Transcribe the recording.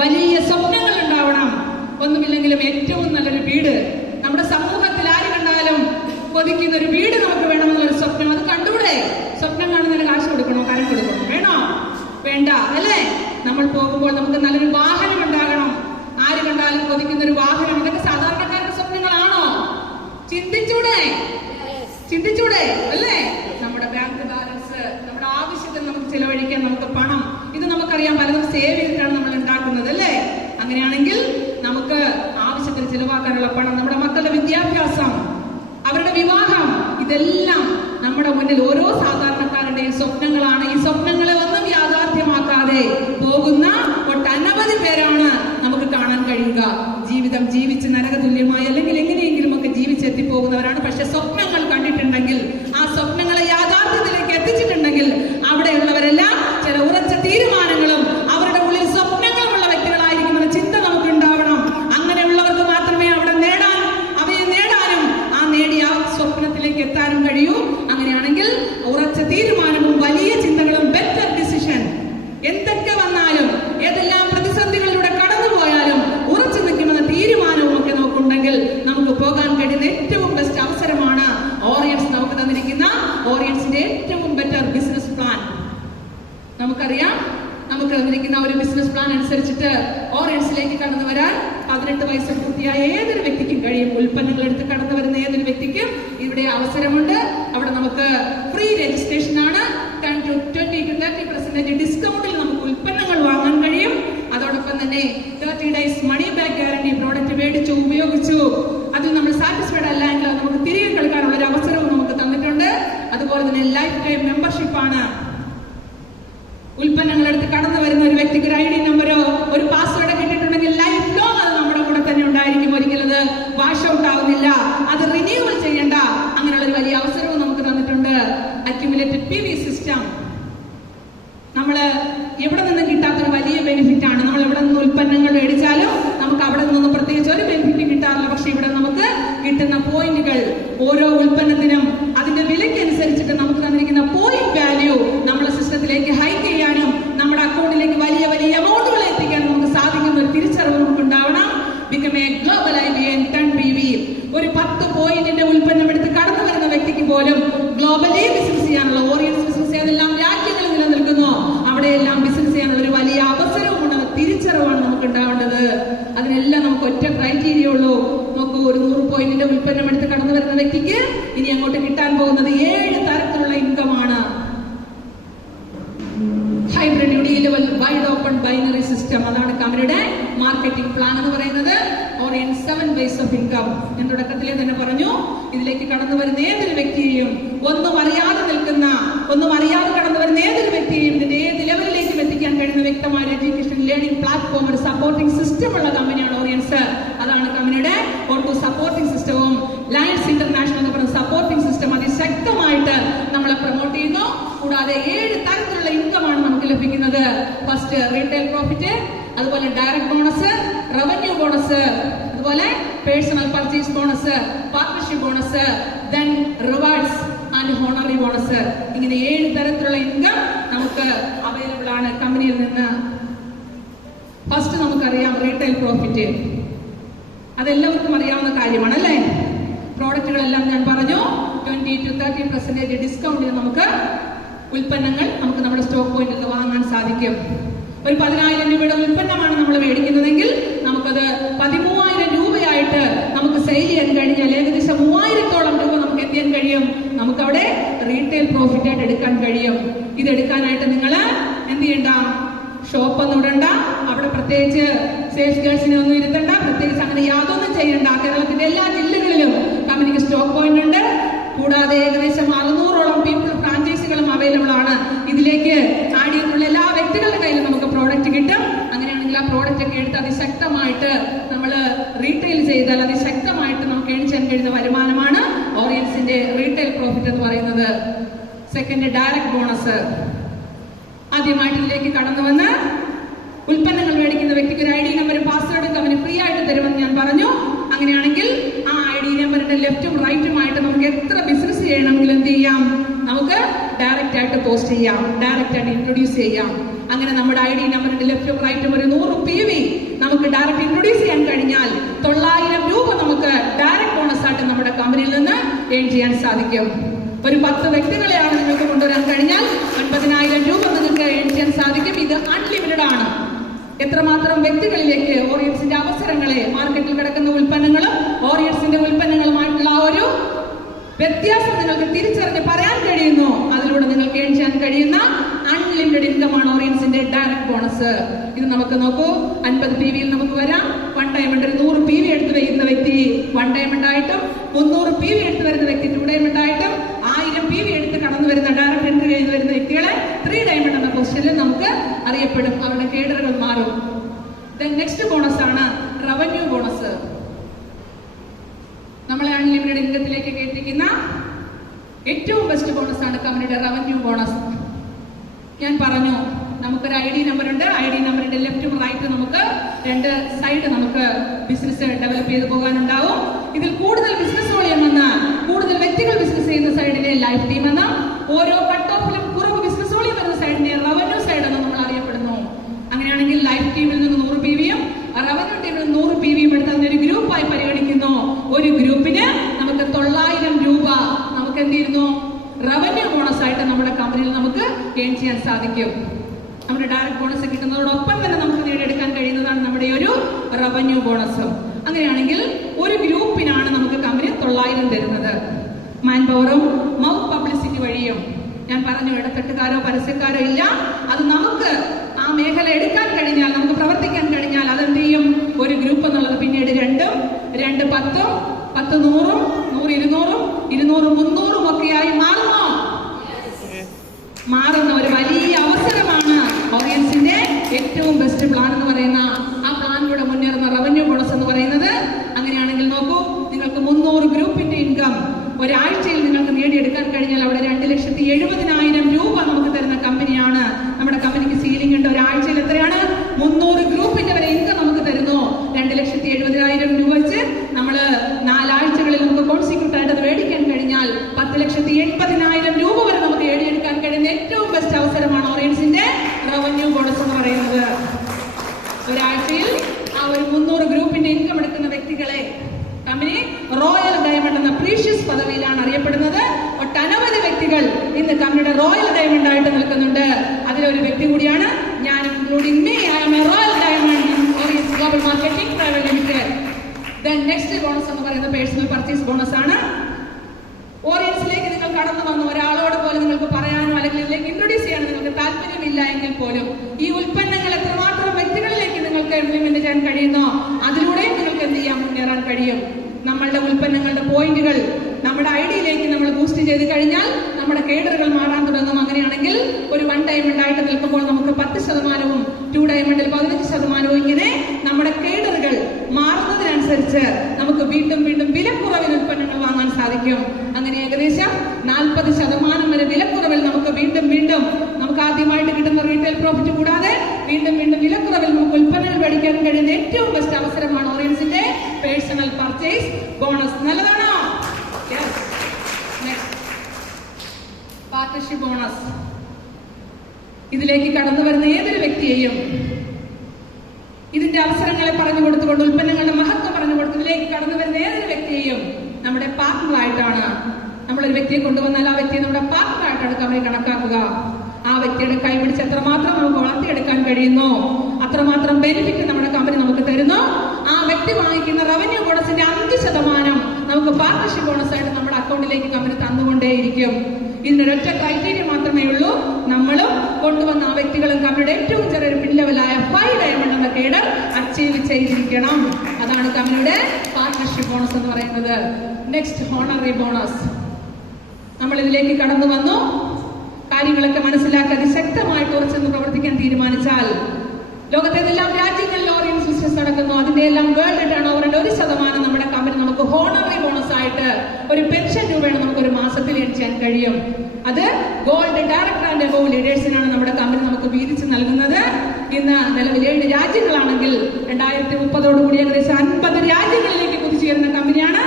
വലിയ സ്വപ്നങ്ങൾ ഉണ്ടാവണം. ഒന്നുമില്ലെങ്കിലും ഏറ്റവും നല്ലൊരു വീട്, നമ്മുടെ സമൂഹത്തിൽ ആര് കണ്ടാലും കൊതിക്കുന്ന ഒരു വീട് നമുക്ക് വേണമെന്നുള്ളൊരു സ്വപ്നം. അത് കണ്ടൂടെ? സ്വപ്നം കാണുന്നതിന് കാശ് കൊടുക്കണോ, കരം കൊടുക്കണോ? വേണോ? വേണ്ട അല്ലേ? നമ്മൾ പോകുമ്പോൾ നമുക്ക് നല്ലൊരു വാഹനം ഉണ്ടാകണം. ആര് കണ്ടാലും കൊതിക്കുന്ന ഒരു വാഹനം. ഇതൊക്കെ സാധാരണക്കാരുടെ സ്വപ്നങ്ങളാണോ? ചിന്തിച്ചൂടെ? ചിന്തിച്ചൂടെ അല്ലേ? നമ്മുടെ ബാങ്ക് ബാലൻസ്, നമ്മുടെ ആവശ്യത്തിന് നമുക്ക് ചിലവഴിക്കാൻ നമുക്ക് പണം, ഇത് നമുക്കറിയാം, പലതും സേവ് ചെയ്തിട്ടാണ് നമ്മൾ ഉണ്ടാക്കുന്നത് അല്ലേ? അങ്ങനെയാണെങ്കിൽ നമുക്ക് ആവശ്യത്തിന് ചിലവാക്കാനുള്ള പണം, നമ്മുടെ മക്കളുടെ വിദ്യാഭ്യാസം, അവരുടെ വിവാഹം, ഇതെല്ലാം നമ്മുടെ മുന്നിൽ ഓരോ സാധാരണക്കാരുടെയും സ്വപ്നങ്ങളാണ്. ഈ സ്വപ്നങ്ങളെ ഒന്നും യാഥാർത്ഥ്യമാക്കാതെ പോകുന്ന ഒട്ടനവധി പേരാണ് നമുക്ക് കാണാൻ കഴിയുക. ജീവിതം ജീവിച്ച് നരകതുല്യമായി അല്ലെങ്കിൽ എങ്ങനെയെങ്കിലും ഒക്കെ ജീവിച്ചെത്തിപ്പോകുന്നവരാണ്. പക്ഷെ സ്വപ്നങ്ങൾ കണ്ടിട്ടുണ്ടെങ്കിൽ, ആ സ്വപ്നങ്ങളെ യാഥാർത്ഥ്യത്തിലേക്ക് എത്തിച്ചിട്ടുണ്ടെങ്കിൽ, അവിടെയുള്ളവരെല്ലാം ചില ഉറച്ച തീരുമാനങ്ങളും അവരുടെ ഉള്ളിൽ സ്വപ്നങ്ങളുമുള്ള വ്യക്തികളായിരിക്കുമെന്ന ചിന്ത നമുക്ക് ഉണ്ടാവണം. അങ്ങനെയുള്ളവർക്ക് മാത്രമേ അവിടെ അവയെ നേടാനും ആ നേടിയ സ്വപ്നത്തിലേക്ക് എത്താനും കഴിയൂ. അങ്ങനെയാണെങ്കിൽ ഉറച്ച തീരുമാനവും വലിയ ചിന്തകളും, ബെറ്റർ ഡിസിഷൻ, എന്തൊക്കെ വന്നാലും ഏതെല്ലാം പ്രതിസന്ധികളിലൂടെ കടന്നുപോയാലും ഉറച്ചു നിൽക്കുമെന്ന തീരുമാനവും ഒക്കെ നമുക്കുണ്ടെങ്കിൽ നമുക്ക് പോകാൻ കഴിയുന്ന ഏറ്റവും ബെസ്റ്റ് അവസരമാണ് ഓറിയൻസ് നമുക്ക് തന്നിരിക്കുന്ന ഓറിയൻസിന്റെ ഏറ്റവും ബെറ്റർ ബിസിനസ് പ്ലാൻ. നമുക്കറിയാം, നമുക്ക് തന്നിരിക്കുന്ന ഒരു ബിസിനസ് പ്ലാൻ അനുസരിച്ചിട്ട് ഓറിയൻസിലേക്ക് കടന്നു വരാൻ 18 വയസ്സ് പൂർത്തിയായ ഏതൊരു വ്യക്തിക്കും കഴിയും. ഉൽപ്പന്നങ്ങൾ എടുത്ത് കടന്നു വരുന്ന ഏതൊരു വ്യക്തിക്കും ഇവിടെ അവസരമുണ്ട്. അവിടെ നമുക്ക് ഫ്രീ രജിസ്ട്രേഷൻ ആണ്. 20 to 30% ഡിസ്കൗണ്ടിൽ നമുക്ക് ഉൽപ്പന്നങ്ങൾ വാങ്ങാൻ കഴിയും. അതോടൊപ്പം തന്നെ 30 days money back guarantee. Product മേടിച്ചു, ഉപയോഗിച്ചു, അതിൽ നമ്മൾ സാറ്റിസ്ഫൈഡ് അല്ല എങ്കിൽ അത് നമുക്ക് തിരികെ കൊടുക്കാനുള്ള ഒരു അവസരവും നമുക്ക് തന്നിട്ടുണ്ട്. അതുപോലെ തന്നെ ലൈഫ് ടൈം മെമ്പർഷിപ്പ് ആണ്. ഉൽപ്പന്നങ്ങൾ എടുത്ത് കടന്നു വരുന്ന ഒരു വ്യക്തിക്ക് ഒരു ID നമ്പറോ ഒരു പാസ്വേഡോ കിട്ടിയിട്ടുണ്ടെങ്കിൽ ലൈഫ് ലോങ് അത് നമ്മുടെ കൂടെ തന്നെ ഉണ്ടായിരിക്കും. ഒരിക്കലും അത് വാഷ് ഔട്ട് ആവുന്നില്ല, അത് റിന്യൂവൽ ചെയ്യേണ്ട. അങ്ങനെയുള്ള ഒരു വലിയ അവസരവും നമുക്ക് തന്നിട്ടുണ്ട്. അക്യുമുലേറ്റഡ് PV സിസ്റ്റം നമ്മള് എവിടെ നിന്നും കിട്ടാത്തൊരു വലിയ ബെനിഫിറ്റ് ആണ്. നമ്മൾ എവിടെ നിന്ന് ഉൽപ്പന്നങ്ങൾ മേടിച്ചാലും നമുക്ക് അവിടെ നിന്നൊന്നും പ്രത്യേകിച്ച് ഒരു ബെനിഫിറ്റ് കിട്ടാറില്ല. പക്ഷെ ഇവിടെ നമുക്ക് കിട്ടുന്ന പോയിന്റുകൾ, ഓരോ ഉൽപ്പന്നത്തിനും അതിന്റെ വിലയ്ക്ക് അനുസരിച്ചിട്ട് നമുക്ക് തന്നിരിക്കുന്ന പോയിന്റ് വാല്യൂ നമ്മുടെ സിസ്റ്റത്തിലേക്ക് ഹൈക്ക് ചെയ്യാനും നമ്മുടെ അക്കൗണ്ടിലേക്ക് വലിയ വലിയ എമൗണ്ടുകൾ എത്തിക്കാനും നമുക്ക് സാധിക്കുന്ന ഒരു തിരിച്ചറിവ് നമുക്ക് ഉണ്ടാവണം. Become A global IBM 10 PV. ഒരു 10 പോയിന്റിന്റെ ഉൽപ്പന്നം എടുത്ത് കടന്നു വരുന്ന വ്യക്തിക്ക് പോലും ഗ്ലോബലി ബിസിനസ് ചെയ്യാനുള്ള, ഓറിയൻസ് ബിസിനസ് ഏതെല്ലാം രാജ്യങ്ങളിൽ നിലനിൽക്കുന്നു അവിടെയെല്ലാം ബിസിനസ് ചെയ്യാനുള്ള ഒരു വലിയ അവസരവുമുണ്ട്. തിരിച്ചറിവാണ് നമുക്ക് ഉണ്ടാവേണ്ടത്. അതിനെല്ലാം നമുക്ക് ഒറ്റ ക്രൈറ്റീരിയ ഉള്ളൂ. നമുക്ക് ഒരു 100 പോയിന്റിന്റെ ഉൽപ്പന്നം എടുത്ത് കടന്നു വരുന്ന വ്യക്തിക്ക് ഇനി അങ്ങോട്ട് കിട്ടാൻ പോകുന്നത് 7 തരത്തിലുള്ള ഇൻകമാണ്. Hybrid uni level wide open binary system, അതാണ് കമ്പനിയുടെ മാർക്കറ്റിംഗ് പ്ലാൻ എന്ന് പറയുന്നത്. Orion 7 ways of income. ഞാൻ തുടക്കത്തിലേ തന്നെ പറഞ്ഞു, ഇതിലേക്ക് കടന്നു വരുന്ന ഏതൊരു വ്യക്തിയെയും, ഒന്നും അറിയാതെ കടന്നു വരുന്ന ഏതൊരു വ്യക്തിയെയും ഇതിന്റെ ഏത് ലെവലിലേക്കും എത്തിക്കാൻ കഴിയുന്ന വ്യക്തമായ എഡ്യൂക്കേഷൻ ലേണിംഗ് പ്ലാറ്റ്ഫോം, ഒരു സപ്പോർട്ടിംഗ് സിസ്റ്റം ഉള്ള കമ്പനിയാണ് ഓറിയൻസ്. അതാണ് കമ്പനിയുടെ ഓട്ടോ സപ്പോർട്ടിംഗ് സിസ്റ്റവും. ലയൺസ് ഇന്റർനാഷണൽ എന്ന് പറയുന്ന സപ്പോർട്ടിംഗ് സിസ്റ്റം അതിശക്തമായിട്ട് നമ്മളെ പ്രൊമോട്ട് ചെയ്യുന്നു. കൂടാതെ 7 തരത്തിലുള്ള ഇൻകമാണ് നമുക്ക് ലഭിക്കുന്നത്. ഫസ്റ്റ് റീറ്റെയിൽ പ്രോഫിറ്റ്, അതുപോലെ ഡയറക്ട് ബോണസ്, റവന്യൂ ബോണസ്, അതുപോലെ personal purchase bonus, partnership bonus, then rewards and honorary bonus. ഇങ്ങനെ 7 തരത്തിലുള്ള ഇൻകം നമുക്ക് അവൈലബിൾ ആണ് കമ്പനിയിൽ നിന്ന്. ഫസ്റ്റ് നമുക്കറിയാം റീറ്റെയിൽ പ്രോഫിറ്റ്. അതെല്ലാവർക്കും അറിയാവുന്ന കാര്യമാണ് അല്ലേ? പ്രോഡക്റ്റുകളെല്ലാം ഞാൻ പറഞ്ഞു 20 to 30% ഡിസ്കൗണ്ടിൽ നമുക്ക് ഉൽപ്പന്നങ്ങൾ നമുക്ക് നമ്മുടെ സ്റ്റോക്ക് പോയിന്റിൽ നിന്ന് വാങ്ങാൻ സാധിക്കും. ഒരു 10,000 രൂപയുടെ ഉൽപ്പന്നമാണ് നമ്മൾ മേടിക്കുന്നതെങ്കിൽ നമുക്കത് 13,000 രൂപയായിട്ട് നമുക്ക് സെയിൽ ചെയ്യാൻ കഴിഞ്ഞാൽ ഏകദേശം 3,000-ഓളം രൂപ നമുക്ക് എന്ത് ചെയ്യാൻ കഴിയും? നമുക്ക് അവിടെ റീറ്റെയിൽ പ്രോഫിറ്റ് ആയിട്ട് എടുക്കാൻ കഴിയും. ഇതെടുക്കാനായിട്ട് നിങ്ങൾ എന്ത് ചെയ്യണ്ട? ഷോപ്പൊന്നും ഇടണ്ട, അവിടെ പ്രത്യേകിച്ച് സെയിൽസ് ഗേൾസിനെ ഒന്നും ഇരുത്തണ്ട, പ്രത്യേകിച്ച് അങ്ങനെ യാതൊന്നും ചെയ്യണ്ട. കേരളത്തിന്റെ എല്ലാ ജില്ലകളിലും കമ്പനിക്ക് സ്റ്റോക്ക് പോയിന്റ് ഉണ്ട്. കൂടാതെ ഏകദേശം 600-ഓളം ഫ്രാഞ്ചൈസികളും അവൈലബിൾ ആണ്. ഇതിലേക്ക് ആഡ് ചെയ്തിട്ടുള്ള എല്ലാ വ്യക്തികളുടെ കയ്യിലും നമുക്ക് പ്രോഡക്റ്റ് കിട്ടും. അങ്ങനെയാണെങ്കിൽ ആ പ്രോഡക്റ്റ് ഒക്കെ എടുത്ത് അതിശക്തമായിട്ട് നമ്മൾ റീറ്റെയിൽ ചെയ്താൽ അതിശക്തമായിട്ട് നമുക്ക് ഏൺ ചെയ്യാൻ കഴിയുന്ന വരുമാനമാണ് ഓറിയൻസിന്റെ റീറ്റെയിൽ പ്രോഫിറ്റ് എന്ന് പറയുന്നത്. Second, direct bonus. ആദ്യമായിട്ട് ഇതിലേക്ക് കടന്നു വന്ന് ഉൽപ്പന്നങ്ങൾ മേടിക്കുന്ന വ്യക്തിക്ക് ഒരു ID നമ്പറും പാസ്വേഡും കമ്പനി ഫ്രീ ആയിട്ട് തരുമെന്ന് ഞാൻ പറഞ്ഞു. അങ്ങനെയാണെങ്കിൽ ആ ID നമ്പറിന്റെ ലെഫ്റ്റും റൈറ്റുമായിട്ട് നമുക്ക് എത്ര ബിസിനസ് ചെയ്യണമെങ്കിലും എന്ത് ചെയ്യാം? നമുക്ക് ഡയറക്റ്റ് ആയിട്ട് പോസ്റ്റ് ചെയ്യാം, ഡയറക്റ്റ് ആയിട്ട് ഇൻട്രൊഡ്യൂസ് ചെയ്യാം. അങ്ങനെ നമ്മുടെ ID നമ്പറിന്റെ ലെഫ്റ്റും റൈറ്റും ഒരു 100 PV നമുക്ക് ഡയറക്റ്റ് ഇൻട്രൊഡ്യൂസ് ചെയ്യാൻ കഴിഞ്ഞാൽ 900 രൂപ നമുക്ക് ഡയറക്റ്റ് ബോണസ് ആയിട്ട് നമ്മുടെ കമ്പനിയിൽ നിന്ന് ഏൺ ചെയ്യാൻ സാധിക്കും. ഒരു 10 വ്യക്തികളെയാണ് നിങ്ങൾക്ക് കൊണ്ടുവരാൻ കഴിഞ്ഞാൽ 9,000 രൂപ നിങ്ങൾക്ക് ഏൺ ചെയ്യാൻ സാധിക്കും. ഇത് അൺലിമിറ്റഡ് ആണ്. എത്രമാത്രം വ്യക്തികളിലേക്ക് ഓറിയൻസിന്റെ അവസരങ്ങളെ, മാർക്കറ്റിൽ കിടക്കുന്ന ഉൽപ്പന്നങ്ങളും ഓറിയൻസിന്റെ ഉൽപ്പന്നങ്ങളുമായിട്ടുള്ള ഒരു വ്യത്യാസം നിങ്ങൾക്ക് തിരിച്ചറിഞ്ഞ് പറയാൻ കഴിയുന്നു, അതിലൂടെ നിങ്ങൾക്ക് ഏൺ ചെയ്യാൻ കഴിയുന്ന അൺലിമിറ്റഡ് ഇൻകം ആണ് ഓറിയൻസിന്റെ ഡയറക്റ്റ് ബോണസ്. ഇത് നമുക്ക് നോക്കൂ, 50 PV നമുക്ക് വരാം. 1 ഡയമണ്ട് 100 PV എടുത്ത് വയ്ക്കുന്ന വ്യക്തി 1 ഡയമണ്ട് ആയിട്ടും, 300 PV എടുത്ത് വരുന്ന വ്യക്തി 2 ഡയമണ്ട് ആയിട്ടും, 1000 PV എടുത്ത് കടന്നു വരുന്ന ഡയറക്റ്റ് എൻട്രി ചെയ്ത് വരുന്ന വ്യക്തികളെ 3 ഡയമണ്ട് എന്ന പൊസിഷനിൽ നമുക്ക് അറിയപ്പെടും. അവരുടെ കേഡറുകൾ മാറും. നെക്സ്റ്റ് ബോണസ് ആണ് റവന്യൂ ബോണസ്. നമ്മളെ അൺലിമിറ്റഡ് ഇൻകത്തിലേക്ക് കേട്ടിരിക്കുന്ന ഏറ്റവും ബെസ്റ്റ് ബോണസ് ആണ് കമ്പനിയുടെ റവന്യൂ ബോണസ്. ഞാൻ പറഞ്ഞു, നമുക്കൊരു ID നമ്പർ ഉണ്ട്. ID നമ്പറിന്റെ ലെഫ്റ്റും റൈറ്റും നമുക്ക് 2 സൈഡ് നമുക്ക് ബിസിനസ് ഡെവലപ്പ് ചെയ്ത് പോകാനുണ്ടാവും. ഇതിൽ കൂടുതൽ ബിസിനസ് വോളിയം എന്ന, കൂടുതൽ വ്യക്തികൾ ബിസിനസ് ചെയ്യുന്ന സൈഡിനെ ലൈഫ് ടീം എന്ന, ഓരോ കട്ട് ഓഫിലും കുറവ് ബിസിനസ് വോളിയം വരുന്ന സൈഡിനെ റവന്യൂ സൈഡ് എന്ന് നമ്മൾ അറിയപ്പെടുന്നു. അങ്ങനെയാണെങ്കിൽ ലൈഫ് ടീമിൽ നിന്ന് 100 PV യും റവന്യൂ ടീമിൽ 100 PV യും എടുത്ത് അതിനൊരു ഗ്രൂപ്പായി പരിഗണിക്കുന്നു. ഒരു ഗ്രൂപ്പിന് നമുക്ക് 900 രൂപ നമുക്ക് എന്ത് ചെയ്യുന്നു, റവന്യൂ ബോണസ് ആയിട്ട് നമ്മുടെ കമ്പനിയിൽ നമുക്ക് ഏൺ ചെയ്യാൻ സാധിക്കും. നമ്മുടെ ഡയറക്റ്റ് ബോണസ് കിട്ടുന്നതോടൊപ്പം തന്നെ നമുക്ക് നേടിയെടുക്കാൻ കഴിയുന്നതാണ് നമ്മുടെ ഒരു റവന്യൂ ബോണസ്. അങ്ങനെയാണെങ്കിൽ ഒരു ഗ്രൂപ്പിനാണ് നമുക്ക് കമ്പനി 900 തരുന്നത്. മാൻ പവറും മൗത്ത് പബ്ലിസിറ്റി വഴിയും. ഞാൻ പറഞ്ഞു, ഇടത്തട്ടുകാരോ പരസ്യക്കാരോ ഇല്ല. അത് നമുക്ക് ആ മേഖല എടുക്കാൻ കഴിഞ്ഞാൽ, നമുക്ക് പ്രവർത്തിക്കാൻ കഴിഞ്ഞാൽ അതെന്ത് ചെയ്യും, ഒരു ഗ്രൂപ്പ് എന്നുള്ളത് പിന്നീട് 2ഉം 2 10ഉം 10 100ഉം 100 200ഉം 200 300ഉം ഒക്കെയായി മാറുമോ? മാറുന്ന ഒരു വലിയ അവസരമാണ് ഓറിയൻസിന്റെ ഏറ്റവും ബെസ്റ്റ് പ്ലാൻ എന്ന് പറയുന്ന, ആ പ്ലാനിലൂടെ മുന്നേറുന്ന റവന്യൂ ബോണസ് എന്ന് പറയുന്നത്. അങ്ങനെയാണെങ്കിൽ നോക്കൂ, നിങ്ങൾക്ക് 300 ഗ്രൂപ്പിന്റെ ഇൻകം ഒരാഴ്ചയിൽ നിങ്ങൾക്ക് നേടിയെടുക്കാൻ കഴിഞ്ഞാൽ അവിടെ 2,70,000 രൂപ നമുക്ക് തരുന്ന കമ്പനിയാണ്. നമ്മുടെ കമ്പനിക്ക് സീലിംഗ് ഉണ്ട്. ഒരാഴ്ചയിൽ എത്രയാണ്? 300 ഗ്രൂപ്പിന്റെ വരെ ഇൻകം നമുക്ക് തരുന്നു. 2,70,000 രൂപ വെച്ച് നമ്മൾ 4 ആഴ്ചകളിൽ നമുക്ക് കോൺസിക്യൂട്ടീവ് ആയിട്ട് അത് മേടിക്കാൻ കഴിഞ്ഞാൽ 10,80,000 രൂപ വരെ നമുക്ക് നേടിയെടുക്കാൻ കഴിയുന്ന ഏറ്റവും ബെസ്റ്റ് അവസരമാണ് ഓറിയൻസിന്റെ റവന്യൂ ബോണസ് എന്ന് പറയുന്നത്. ഒരാഴ്ചയിൽ ആ ഒരു 300 ഗ്രൂപ്പിന്റെ ഇൻകം എടുക്കുന്ന വ്യക്തികളെ കമ്പനി റോയൽ ഡയമണ്ട് എന്ന പ്രീഷ്യസ് പദവിയിലാണ് അറിയപ്പെടുന്നത്. ഒട്ടനവധി വ്യക്തികൾ ഇന്ന് കമ്പനിയുടെ റോയൽ ഡയമണ്ട് ആയിട്ട് നിൽക്കുന്നുണ്ട്. അതിലൊരു വ്യക്തി കൂടിയാണ് ഞാൻ. Including me, I am a Royal Diamond Orions Global Marketing Private Limited. Next bonus എന്ന് പറയുന്നത് പേഴ്സണൽ പർച്ചേസ് ബോണസ് ആണ്. ഓറിയൻസിലേക്ക് നിങ്ങൾ കടന്നു വന്നു, ഒരാളോട് പോലും നിങ്ങൾക്ക് പറയാനോ അല്ലെങ്കിൽ ഇതിലേക്ക് ഇൻട്രൊഡ്യൂസ് ചെയ്യാനോ നിങ്ങൾക്ക് താല്പര്യമില്ല എങ്കിൽ പോലും ഈ ഉൽപ്പന്നങ്ങൾ എത്രമാത്രം വ്യക്തികളിലേക്ക് നിങ്ങൾക്ക് ഇംപ്ലിമെന്റ് ചെയ്യാൻ കഴിയുന്നോ അതിലൂടെയും നിങ്ങൾക്ക് എന്ത് ചെയ്യാൻ, മുന്നേറാൻ കഴിയും. നമ്മളുടെ ഉൽപ്പന്നങ്ങളുടെ പോയിന്റുകൾ നമ്മുടെ ഐഡിയിലേക്ക് നമ്മൾ ബൂസ്റ്റ് ചെയ്ത് കഴിഞ്ഞാൽ നമ്മുടെ കേഡറുകൾ മാറാൻ തുടങ്ങും. അങ്ങനെയാണെങ്കിൽ ഒരു 1 ഡയമണ്ട് ആയിട്ട് നിൽക്കുമ്പോൾ നമുക്ക് 10%, 2 ഡയമണ്ടിൽ 15%, ഇങ്ങനെ നമ്മുടെ കേഡറുകൾ മാറുന്നതിനനുസരിച്ച് നമുക്ക് വീണ്ടും വീണ്ടും വിലക്കുറവിൽ ഉൽപ്പന്നങ്ങൾ വാങ്ങാൻ സാധിക്കും. അങ്ങനെ ഏകദേശം 40% വരെ വിലക്കുറവിൽ നമുക്ക് വീണ്ടും വീണ്ടും നമുക്ക് ആദ്യമായിട്ട് കിട്ടുന്ന റീറ്റെയിൽ പ്രോഫിറ്റ് കൂടാതെ വീണ്ടും വീണ്ടും വിലക്കുറവിൽ നമുക്ക് ഉൽപ്പന്നങ്ങൾ മേടിക്കാൻ കഴിയുന്ന ഏറ്റവും ബെസ്റ്റ് അവസരമാണ് ഓറിയൻസിന്റെ പേഴ്സണൽ പർച്ചേസ് ബോണസ്. നല്ലതാണോ? Partnership bonus. ഇതിലേക്ക് കടന്നു വരുന്ന ഏതൊരു വ്യക്തിയെയും ഇതിന്റെ അവസരങ്ങളെ പറഞ്ഞു കൊടുത്തുകൊണ്ട്, ഉൽപ്പന്നങ്ങളുടെ മഹത്വം പറഞ്ഞു കൊടുത്ത് ഇതിലേക്ക് കടന്നു വരുന്ന ഏതൊരു വ്യക്തിയെയും നമ്മുടെ പാർട്ണറായിട്ടാണ്. നമ്മളൊരു വ്യക്തിയെ കൊണ്ടുവന്നാൽ ആ വ്യക്തിയെ നമ്മുടെ പാർട്ണറായിട്ടാണ് കമ്പനി കണക്കാക്കുക. ആ വ്യക്തിയുടെ കൈപിടിച്ച് എത്രമാത്രം നമുക്ക് വളർത്തിയെടുക്കാൻ കഴിയുന്നു, അത്രമാത്രം ബെനിഫിറ്റ് നമ്മുടെ കമ്പനി നമുക്ക് തരുന്നു. ആ വ്യക്തി വാങ്ങിക്കുന്ന റവന്യൂ ബോണസിന്റെ 5% നമുക്ക് പാർട്ണർഷിപ്പ് ബോണസ് ആയിട്ട് നമ്മുടെ അക്കൗണ്ടിലേക്ക് കമ്പനി തന്നുകൊണ്ടേയിരിക്കും. ഇതിനൊരൊറ്റ ക്രൈറ്റീരിയ മാത്രമേ ഉള്ളൂ, നമ്മളും കൊണ്ടുവന്ന ആ വ്യക്തികളും കമ്പനിയുടെ ഏറ്റവും ചെറിയൊരു മിഡ് ലെവലായ 5 ഡയമണ്ട് എന്ന കേഡർ അച്ചീവ് ചെയ്തിരിക്കണം. അതാണ് കമ്പനിയുടെ പാർട്ണർഷിപ്പ് ബോണസ് എന്ന് പറയുന്നത്. Next, honorary bonus. നമ്മൾ ഇതിലേക്ക് കടന്നു വന്നു, കാര്യങ്ങളൊക്കെ മനസ്സിലാക്കി അതിശക്തമായിട്ട് ഉറച്ചെന്ന് പ്രവർത്തിക്കാൻ തീരുമാനിച്ചാൽ ലോകത്തേതെല്ലാം രാജ്യങ്ങളിൽ ഓറിയൻസ് ബിസിനസ് നടക്കുന്നു. അതിന്റെ എല്ലാം വേൾഡ് ടേൺ ഓവറിന്റെ 1% നമ്മുടെ കമ്പനി നമുക്ക് ഹോണററി ബോണസ് ആയിട്ട് ഒരു പെൻഷൻ രൂപയാണ് നമുക്ക് ഒരു മാസത്തിൽ ഏൺ ചെയ്യാൻ കഴിയും. അത് ഗോൾഡ് ഡയറക്ടർ ആൻഡ് അബോവ് ലീഡേഴ്സിനാണ് നമ്മുടെ കമ്പനി നമുക്ക് വീതിച്ച് നൽകുന്നത്. ഇന്ന് നിലവിൽ 7 രാജ്യങ്ങളാണെങ്കിൽ 2030 ഏകദേശം 50 രാജ്യങ്ങളിലേക്ക് കുതിച്ചുയരുന്ന കമ്പനിയാണ്